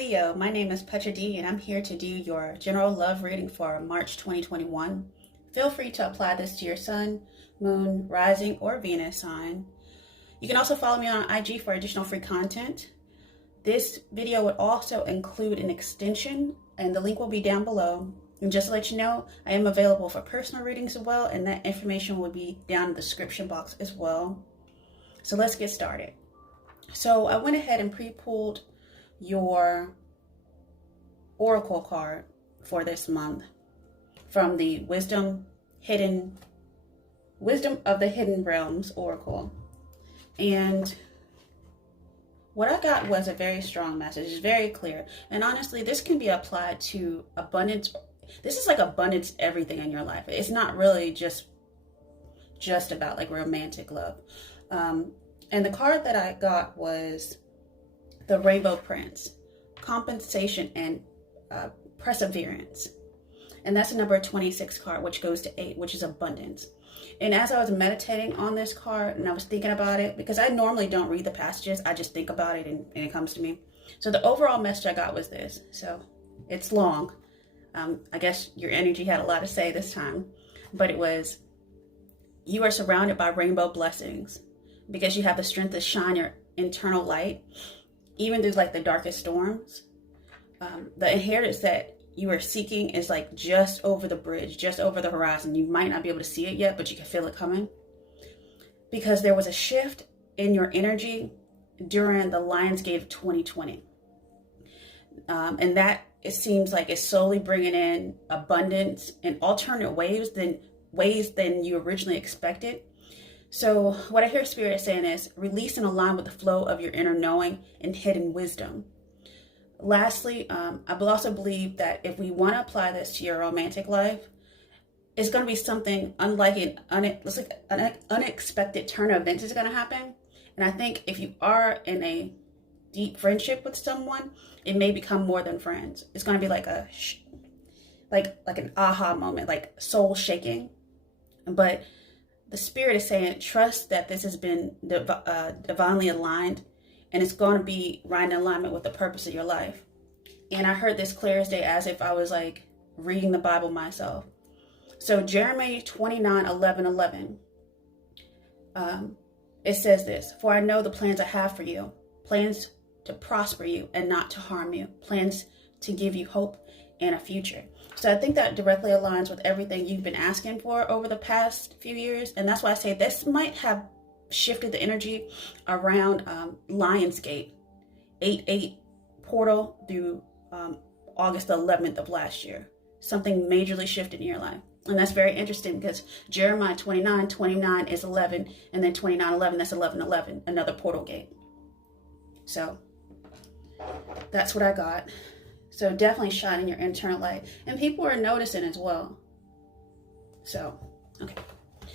Leo, my name is Petra D and I'm here to do your general love reading for March 2021. Feel free to apply this to your sun, moon, rising, or Venus sign. You can also follow me on IG for additional free content. This video would also include an extension and the link will be down below. And just to let you know, I am available for personal readings as well, and that information will be down in the description box as well. So let's get started. So I went ahead and pre-pulled your oracle card for this month from the Wisdom of the Hidden Realms Oracle. And what I got was a very strong message. It's very clear. And honestly, this can be applied to abundance. This is like abundance, everything in your life. It's not really just about like romantic love. And the card that I got was the Rainbow Prince, compensation and perseverance. And that's the number 26 card, which goes to 8, which is abundance. And as I was meditating on this card and I was thinking about it, because I normally don't read the passages, I just think about it and it comes to me. So the overall message I got was this. So it's long. I guess your energy had a lot to say this time, but it was, you are surrounded by rainbow blessings because you have the strength to shine your internal light, even through like the darkest storms. The inheritance that you are seeking is like just over the bridge, just over the horizon. You might not be able to see it yet, but you can feel it coming. Because there was a shift in your energy during the Lion's Gate of 2020. And that, it seems like it's slowly bringing in abundance in alternate ways than you originally expected. So what I hear Spirit saying is release and align with the flow of your inner knowing and hidden wisdom. Lastly, I also believe that if we want to apply this to your romantic life, it's going to be something unlike an unexpected turn of events is going to happen. And I think if you are in a deep friendship with someone, it may become more than friends. It's going to be like an aha moment, like soul shaking. But the Spirit is saying, trust that this has been divinely aligned, and it's going to be right in alignment with the purpose of your life. And I heard this clear as day, as if I was like reading the Bible myself. So Jeremiah 29:11. It says this: for I know the plans I have for you, plans to prosper you and not to harm you, plans to give you hope and a future. So I think that directly aligns with everything you've been asking for over the past few years. And that's why I say this might have shifted the energy around Lionsgate 8/8 portal through August 11th of last year. Something majorly shifted in your life. And that's very interesting because Jeremiah 29:29 is 11, and then 29:11, that's 11:11, another portal gate. So that's what I got. So definitely shining your internal light. And people are noticing as well. So, okay.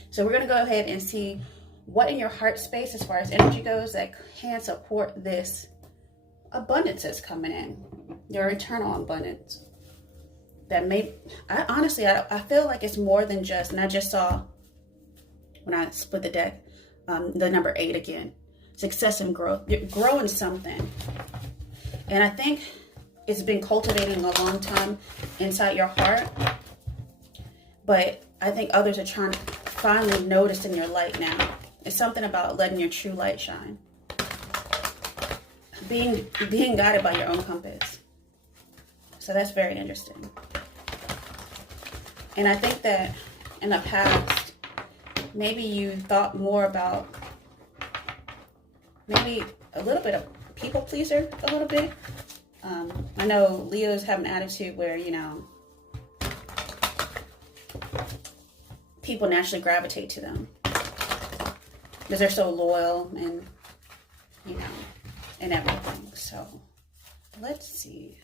So we're going to go ahead and see what in your heart space as far as energy goes that can support this abundance that's coming in. Your internal abundance. That may, I feel like it's more than just, and I just saw when I split the deck, the number 8 again. Success and growth. You're growing something. And I think it's been cultivating a long time inside your heart. But I think others are trying to finally notice in your light now. It's something about letting your true light shine. Being guided by your own compass. So that's very interesting. And I think that in the past, maybe you thought more about maybe a little bit of people pleaser, a little bit. I know Leos have an attitude where, you know, people naturally gravitate to them because they're so loyal and, you know, and everything. So let's see.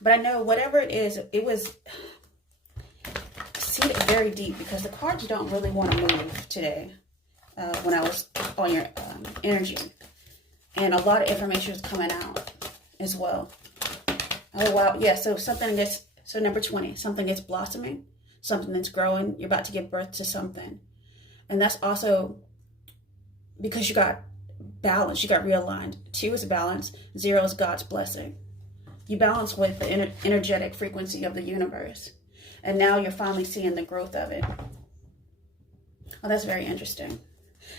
But I know whatever it is, it was seated very deep because the cards don't really want to move today when I was on your energy. And a lot of information was coming out as well. Oh, wow. Yeah, so number 20, something gets blossoming, something that's growing. You're about to give birth to something. And that's also because you got balance. You got realigned. 2 is balance. 0 is God's blessing. You balance with the energetic frequency of the universe. And now you're finally seeing the growth of it. Oh, that's very interesting.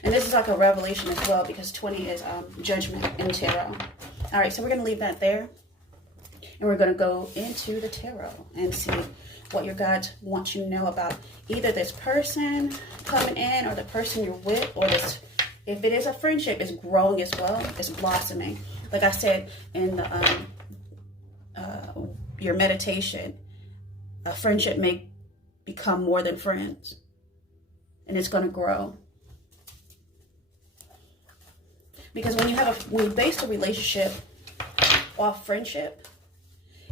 And this is like a revelation as well, because 20 is judgment in tarot. All right, so we're going to leave that there. And we're going to go into the tarot and see what your guides want you to know about either this person coming in, or the person you're with, or this, if it is a friendship, is growing as well. It's blossoming. Like I said in the, your meditation, a friendship may become more than friends, and it's going to grow. Because when you base a relationship off friendship,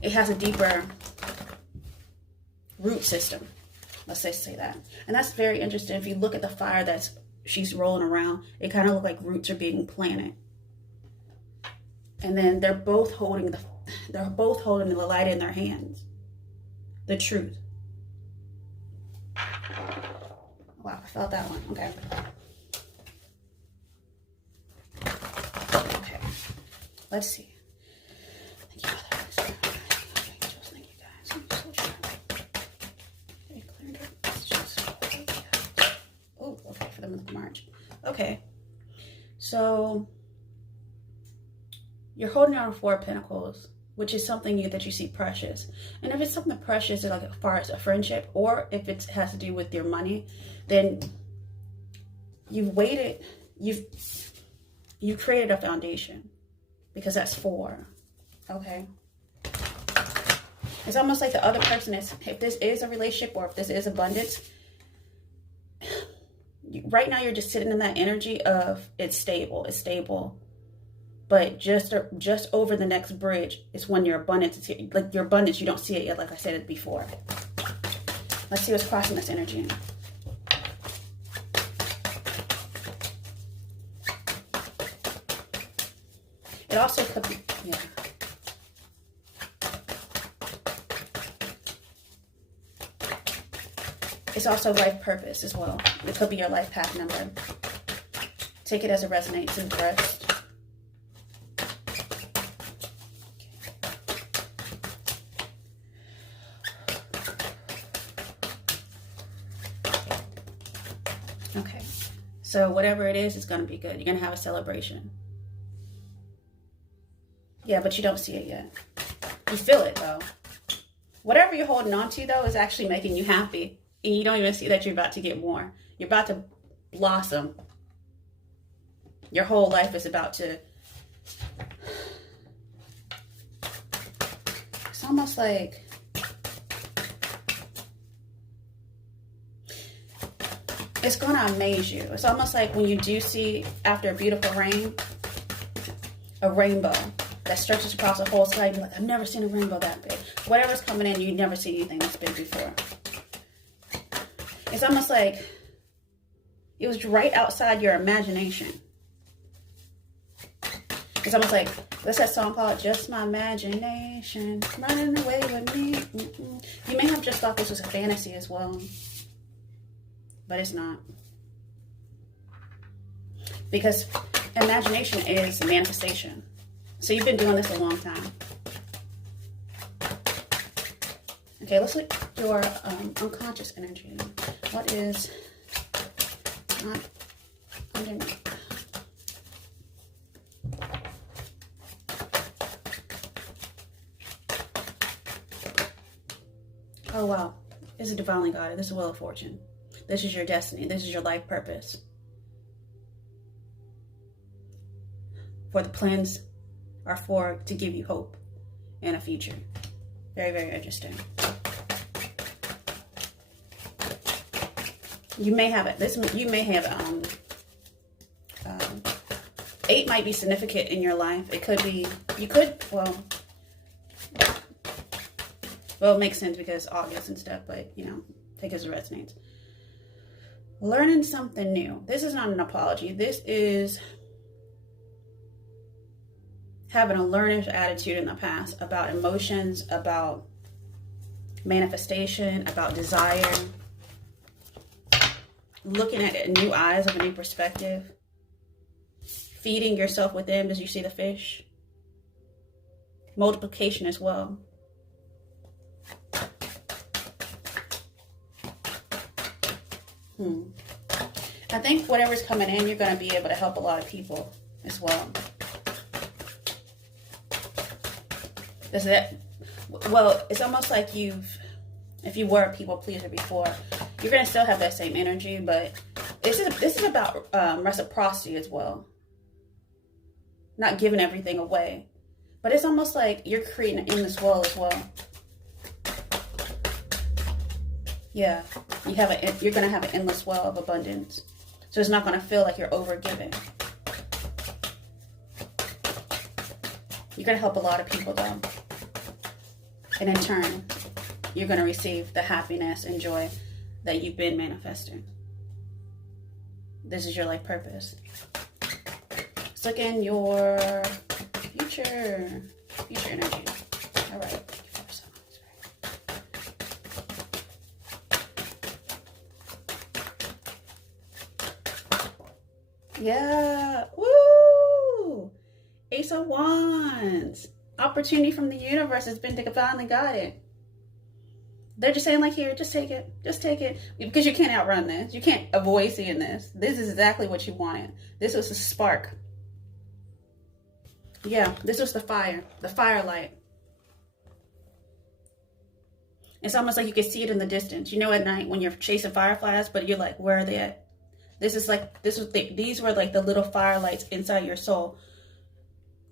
it has a deeper root system. Let's say that. And that's very interesting. If you look at the fire she's rolling around, it kind of looks like roots are being planted. And then they're both holding the light in their hands. The truth. Wow, I felt that one. Okay. Okay. Let's see. Thank you, Mother. Thank you, guys. I'm so sure. Okay, cleared up. It's just. Oh, okay, for the month of March. Okay. So you're holding on 4 Pentacles, which is something that you see precious. And if it's something precious, like as far as a friendship, or if it has to do with your money, then you've waited, you've created a foundation, because that's 4. Okay. It's almost like the other person is, if this is a relationship, or if this is abundance, right now you're just sitting in that energy of it's stable. But just over the next bridge is when your abundance is here. Like your abundance, you don't see it yet, like I said it before. Let's see what's crossing this energy. It also could be, yeah. It's also life purpose as well. It could be your life path number. Take it as it resonates and rest. Okay, so whatever it is, it's going to be good. You're going to have a celebration. Yeah, but you don't see it yet. You feel it, though. Whatever you're holding on to, though, is actually making you happy. And you don't even see that you're about to get more. You're about to blossom. Your whole life is about to... It's almost like... It's going to amaze you. It's almost like when you do see, after a beautiful rain, a rainbow that stretches across the whole sky. You're like, I've never seen a rainbow that big. Whatever's coming in, you've never seen anything this big before. It's almost like it was right outside your imagination. It's almost like, what's that song called? Just My Imagination, running away with me. You may have just thought this was a fantasy as well. But it's not. Because imagination is manifestation. So you've been doing this a long time. Okay, let's look at your unconscious energy. What is not underneath? Oh, wow. This is divinely guided. This is a wheel of fortune. This is your destiny. This is your life purpose. For the plans are to give you hope and a future. Very, very interesting. You may have it. You may have 8 might be significant in your life. It could be. Well, it makes sense because August and stuff. But take it as it resonates. Learning something new. This is not an apology. This is having a learner's attitude in the past about emotions, about manifestation, about desire. Looking at it in new eyes, of a new perspective. feeding yourself with them. As you see the fish. Multiplication as well. I think whatever's coming in, you're going to be able to help a lot of people as well. Is that, well, it's almost like if you were a people pleaser before, you're going to still have that same energy, but this is about reciprocity as well. Not giving everything away. But it's almost like you're creating an endless well as well. Yeah, you're going to have an endless well of abundance. So it's not going to feel like you're over giving. You're going to help a lot of people though. And in turn, you're going to receive the happiness and joy that you've been manifesting. This is your life purpose. Let's look in your future energy. All right. Yeah. Woo! Ace of Wands. Opportunity from the universe has been divinely guided. They're just saying, like, here, just take it. Just take it. Because you can't outrun this. You can't avoid seeing this. This is exactly what you wanted. This was a spark. Yeah, this was the firelight. It's almost like you can see it in the distance. You know, at night when you're chasing fireflies, but you're like, where are they at? These were like the little firelights inside your soul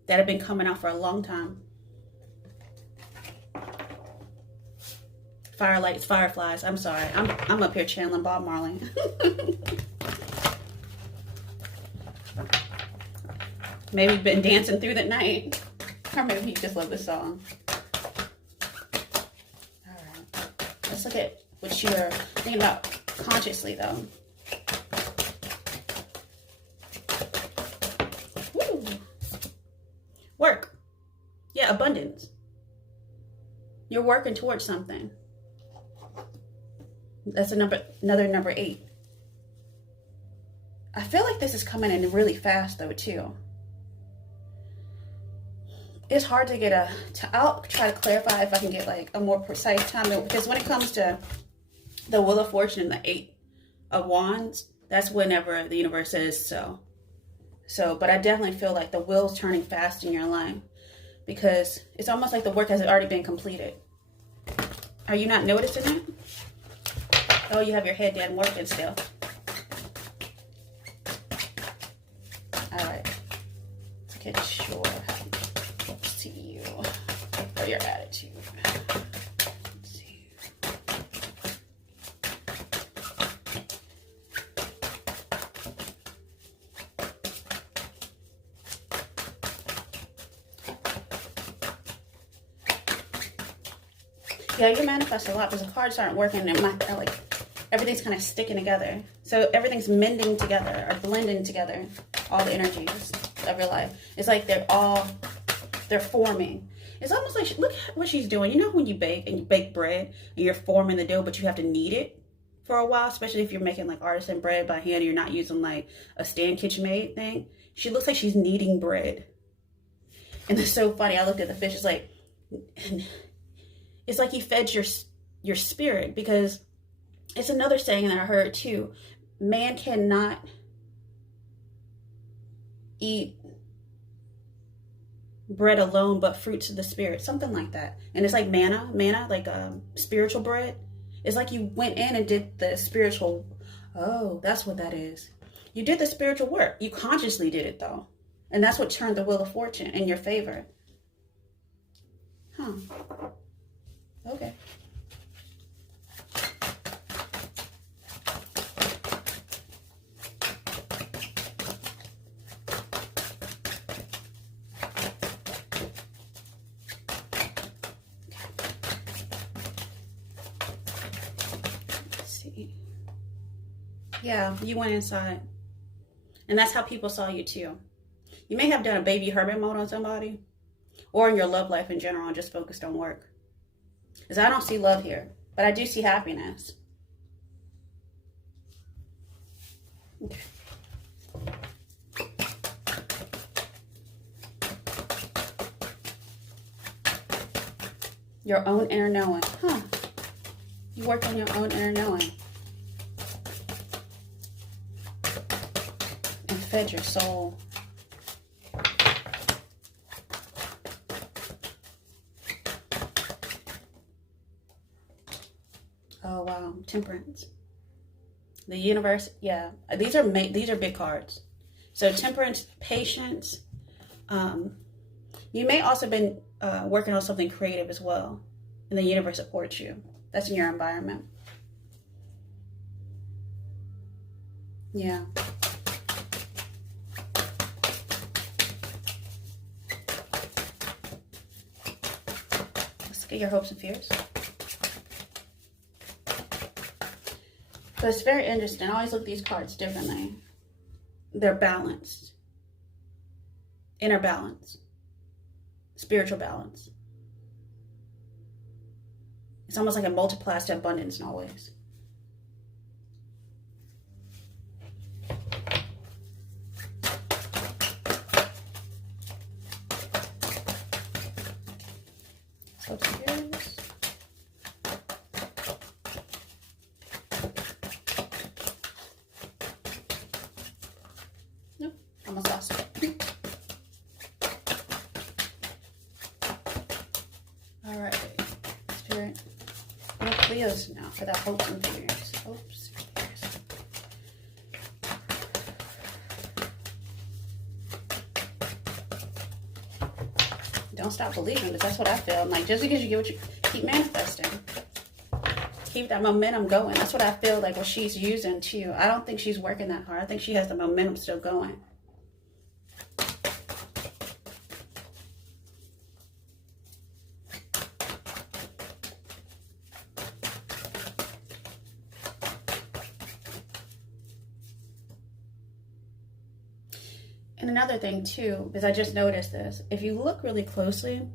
that have been coming out for a long time. Firelights, fireflies. I'm sorry. I'm up here channeling Bob Marley. Maybe you've been dancing through the night. Or maybe you just love the song. Alright. Let's look at what you're thinking about consciously though. Woo. Work. Yeah, abundance. You're working towards something. That's another number 8. I feel like this is coming in really fast though too. It's hard to get I'll try to clarify if I can get like a more precise time, because when it comes to the Wheel of Fortune and the 8 of Wands, that's whenever the universe says so. But I definitely feel like the wheel's turning fast in your life, because it's almost like the work has already been completed. Are you not noticing it? Oh, you have your head down working still. All right. Let's get your to you or your attitude. Let's see. Yeah, you manifest a lot because the cards aren't working and like everything's kind of sticking together. So everything's mending together or blending together. All the energies of your life. It's like they're forming. It's almost like, look at what she's doing. You know when you bake and you bake bread and you're forming the dough, but you have to knead it for a while, especially if you're making like artisan bread by hand and you're not using like a stand KitchenAid thing. She looks like she's kneading bread. And it's so funny. I looked at the fish. It's like he fed your spirit, because it's another saying that I heard too. Man cannot eat bread alone, but fruits of the spirit, something like that. And it's like manna, like spiritual bread. It's like you went in and did the spiritual. Oh, that's what that is. You did the spiritual work. You consciously did it though, and that's what turned the Wheel of Fortune in your favor. Huh. Okay. Yeah, you went inside. And that's how people saw you too. You may have done a baby hermit mode on somebody, or in your love life in general, and just focused on work. Because I don't see love here, but I do see happiness. Okay. Your own inner knowing. Huh. You work on your own inner knowing. And fed your soul. Oh, wow. Temperance. The universe. Yeah. These are big cards. So temperance, patience. You may also been working on something creative as well. And the universe supports you. That's in your environment. Yeah. Let's get your hopes and fears. So it's very interesting. I always look at these cards differently. They're balanced. Inner balance. Spiritual balance. It's almost like it multiplies to abundance in all ways. So here's nope, almost lost it. All right, Spirit. Leos now for that hopes and fears. Hopes and fears. Don't stop believing, because that's what I feel. I'm like, just because you get what you keep manifesting. Keep that momentum going. That's what I feel like what she's using too. I don't think she's working that hard. I think she has the momentum still going. And another thing too, because I just noticed this, if you look really closely,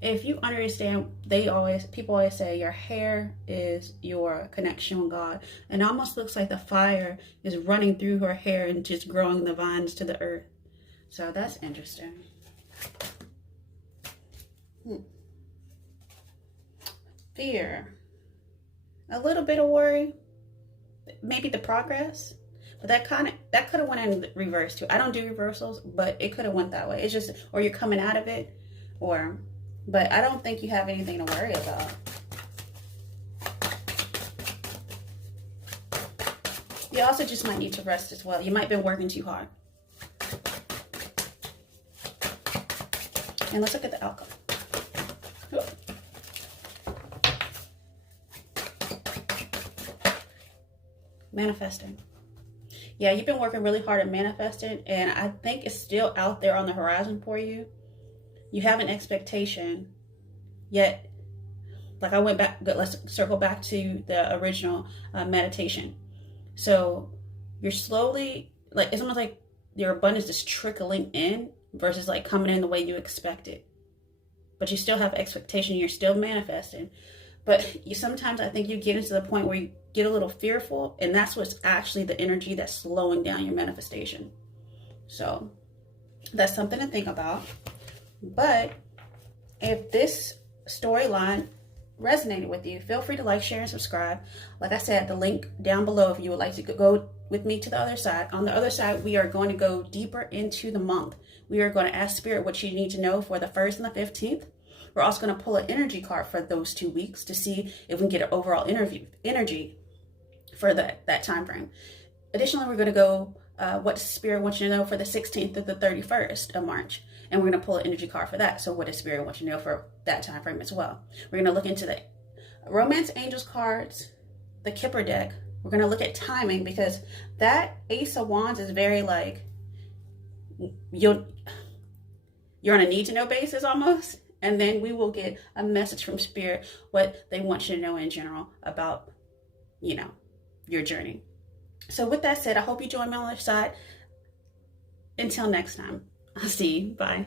if you understand, people always say your hair is your connection with God. And it almost looks like the fire is running through her hair and just growing the vines to the earth. So that's interesting. Fear. A little bit of worry. Maybe the progress. But that could have went in reverse too. I don't do reversals, but it could have went that way. It's just, or you're coming out of it, but I don't think you have anything to worry about. You also just might need to rest as well. You might have been working too hard. And let's look at the outcome. Manifesting. Yeah, you've been working really hard at manifesting, and I think it's still out there on the horizon for you. You have an expectation, yet, like I went back, let's circle back to the original meditation. So you're slowly, like, it's almost like your abundance is trickling in versus like coming in the way you expected. But you still have expectation, you're still manifesting. But sometimes I think you get into the point where you get a little fearful, and that's what's actually the energy that's slowing down your manifestation. So that's something to think about. But if this storyline resonated with you, feel free to like, share, and subscribe. Like I said, the link down below if you would like to go with me to the other side. On the other side, we are going to go deeper into the month. We are going to ask Spirit what you need to know for the 1st and the 15th. We're also going to pull an energy card for those 2 weeks to see if we can get an overall energy for that time frame. Additionally, we're going to go what Spirit wants you to know for the 16th to the 31st of March. And we're going to pull an energy card for that. So what does Spirit want you to know for that time frame as well? We're going to look into the Romance Angels cards, the Kipper deck. We're going to look at timing, because that Ace of Wands is very like, you're on a need to know basis almost. And then we will get a message from Spirit, what they want you to know in general about, your journey. So with that said, I hope you join me on the other side. Until next time, I'll see you. Bye.